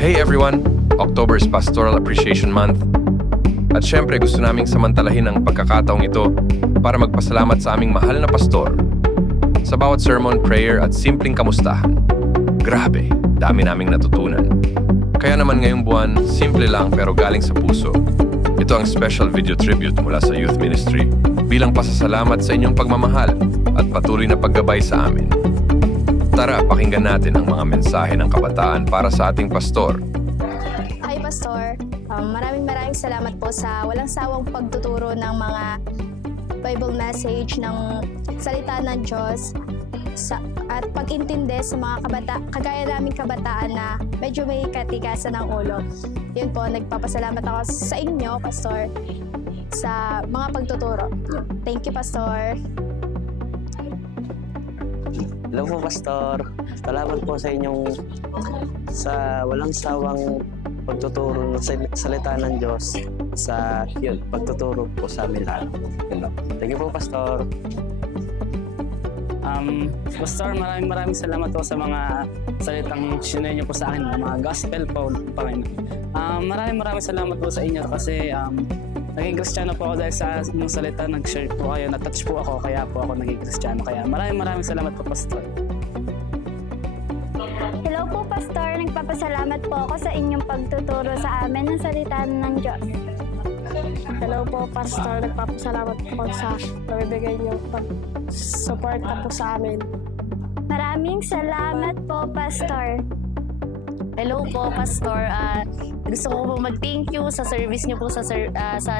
Hey everyone! October is Pastoral Appreciation Month. At syempre gusto naming samantalahin ang pagkakataong ito para magpasalamat sa aming mahal na pastor sa bawat sermon, prayer at simpleng kamustahan. Grabe, dami naming natutunan. Kaya naman ngayong buwan, simple lang pero galing sa puso. Ito ang special video tribute mula sa Youth Ministry bilang pasasalamat sa inyong pagmamahal at patuloy na paggabay sa amin. Tara, pakinggan natin ang mga mensahe ng kabataan para sa ating pastor. Hi Pastor, maraming salamat po sa walang sawang pagtuturo ng mga Bible message ng salita ng Diyos at pag-intindi sa mga kagaya naming kabataan na medyo may katigasan ng ulo. Yun po, nagpapasalamat ako sa inyo, Pastor, sa mga pagtuturo. Thank you, Pastor. Hello po, Pastor. Salamat po sa walang sawang pagtuturo ng salita ng Diyos sa pagtuturo po sa amin lahat. Thank you po, Pastor. Pastor, maraming salamat po sa mga salitang sinay niyo po sa akin, mga gospel po, Panginoon. Maraming salamat po sa inyo kasi naging Kristiyano po ako dahil sa inyong salita, nag-share po kayo, na-touch po ako, kaya po ako naging Kristiyano. Kaya maraming salamat po, Pastor. Hello po, Pastor. Nagpapasalamat po ako sa inyong pagtuturo sa amin ng salita ng Diyos. Hello po, Pastor. Nagpapasalamat po sa nabibigay niyong pag-suporta po sa amin. Maraming salamat po, Pastor. Hello po, Pastor. Gusto ko po mag-thank you sa service niyo po sa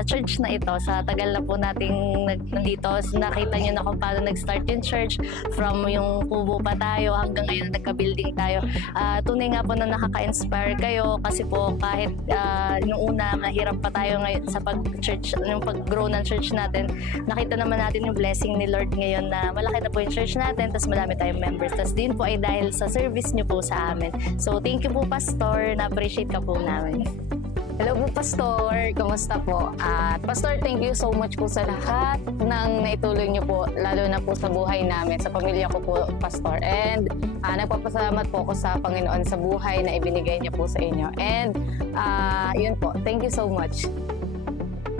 church na ito. Sa tagal na po nating nandito, nakita niyo na kung paano nag-start yung church from yung kubo pa tayo hanggang ngayon nagka-building tayo. Tunay nga po na nakaka-inspire kayo kasi po kahit nung una mahirap pa tayo ngayon sa pag-church, yung pag-grow ng church natin, nakita naman natin yung blessing ni Lord ngayon na malaki na po yung church natin, tapos madami tayong members. Tapos din po ay dahil sa service niyo po sa amin. So thank you po, Pastor. Na-appreciate ka po namin. Hello po, Pastor. Kumusta po? At Pastor, thank you so much po sa lahat ng naituloy niyo po, lalo na po sa buhay namin, sa pamilya ko po, Pastor. And nagpapasalamat po ako sa Panginoon sa buhay na ibinigay niya po sa inyo. And yun po, thank you so much.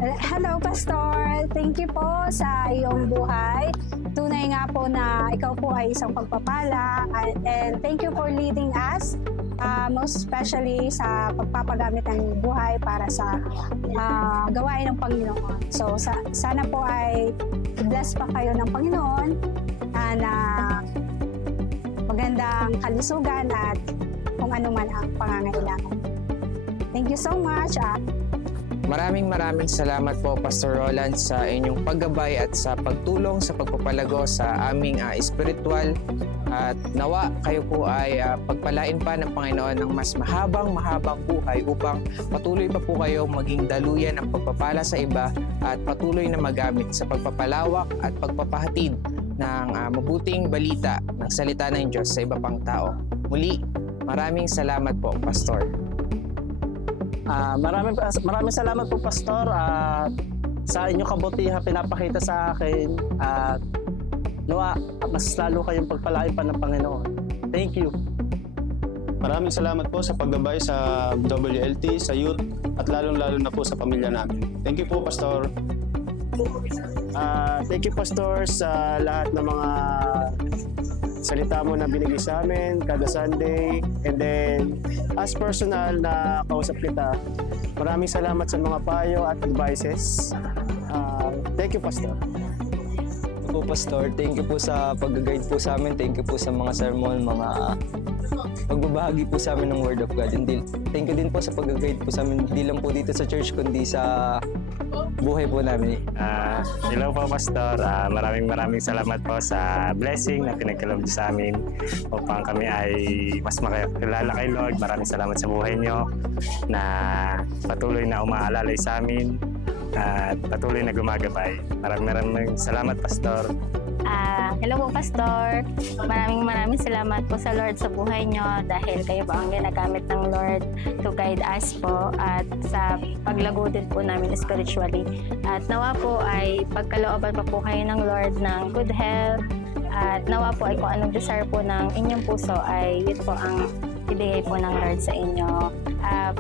Hello, Pastor. Thank you po sa iyong buhay. Tunay nga po na ikaw po ay isang pagpapala. And thank you for leading us. Most especially sa pagpapagamit ng buhay para sa gawain ng Panginoon. So, sana po ay bless pa kayo ng Panginoon na magandang kalusugan at kung ano man ang pangangailangan. Thank you so much. Maraming salamat po, Pastor Roland, sa inyong paggabay at sa pagtulong sa pagpapalago sa aming spiritual. At nawa kayo po ay pagpalain pa ng Panginoon ng mas mahabang buhay upang patuloy pa po kayo maging daluyan ng pagpapala sa iba at patuloy na magamit sa pagpapalawak at pagpapahatid ng mabuting balita ng salita ng Diyos sa iba pang tao. Muli, maraming salamat po, Pastor. Maraming salamat po, Pastor, sa inyong kabutihan pinapakita sa akin at nawa mas lalo kayong pagpalain pa ng Panginoon. Thank you. Maraming salamat po sa paggabay sa WLT, sa youth at lalong-lalo na po sa pamilya namin. Thank you po, Pastor. Thank you, Pastor, sa lahat ng mga salita mo na binigay sa amin kada Sunday. And then, as personal na kausap kita, maraming salamat sa mga payo at advices. Thank you, Pastor. Po, Pastor, thank you po sa pag-guide po sa amin. Thank you po sa mga sermon, mga pagbabahagi po sa amin ng Word of God. And thank you din po sa pag-guide po sa amin, hindi lang po dito sa church, kundi sa buhay po namin. Hello po, Pastor. Maraming salamat po sa blessing na pinagkaloob niyo sa amin upang kami ay mas makilala kay Lord. Maraming salamat sa buhay niyo na patuloy na umaalalay sa amin at patuloy na gumagabay. Maraming salamat, Pastor. Hello po, Pastor. Maraming salamat po sa Lord sa buhay nyo dahil kayo po ang ginagamit ng Lord to guide us po at sa paglago din po namin spiritually. At nawa po ay pagkalooban pa po kayo ng Lord ng good health at nawa po ay kung anong desire po ng inyong puso ay yun po ang ibigay po ng Lord sa inyo.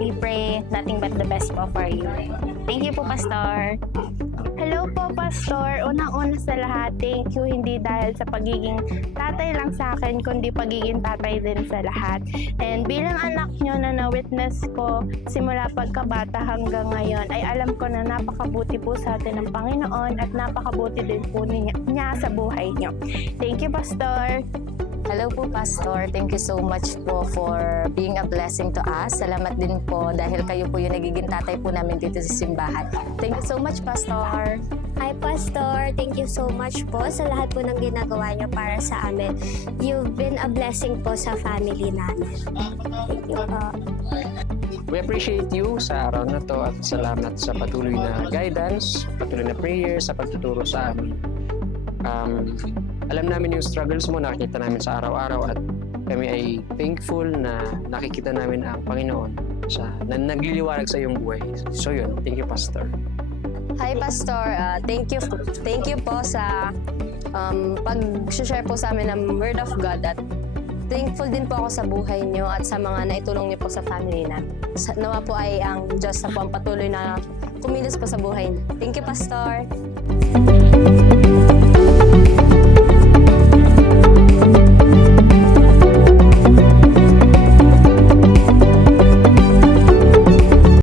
We pray nothing but the best po for you. Thank you po, Pastor. Hello po, Pastor. Unang-una sa lahat, thank you hindi dahil sa pagiging tatay lang sa akin, kundi pagiging tatay din sa lahat. And bilang anak nyo na na-witness ko simula pagkabata hanggang ngayon, ay alam ko na napakabuti po sa atin ng Panginoon at napakabuti din po niya sa buhay nyo. Thank you, Pastor. Hello po, Pastor. Thank you so much po for being a blessing to us. Salamat din po dahil kayo po yung nagiging tatay po namin dito sa simbahan. Thank you so much, Pastor. Hi, Pastor. Thank you so much po sa lahat po ng ginagawa niyo para sa amin. You've been a blessing po sa family namin. Thank you po. We appreciate you sa araw na to at salamat sa patuloy na guidance, patuloy na prayer, sa pagtuturo sa amin. Alam namin yung struggles mo, nakikita namin sa araw-araw at kami ay thankful na nakikita namin ang Panginoon na nagliliwanag sa iyong buhay. So yun, thank you, Pastor. Hi, Pastor. Thank you po sa pag-share po sa amin ng Word of God at thankful din po ako sa buhay niyo at sa mga naitulong niyo po sa family namin. Nawa po ay ang Diyos na po ang patuloy na kumilos po sa buhay niyo. Thank you, Pastor.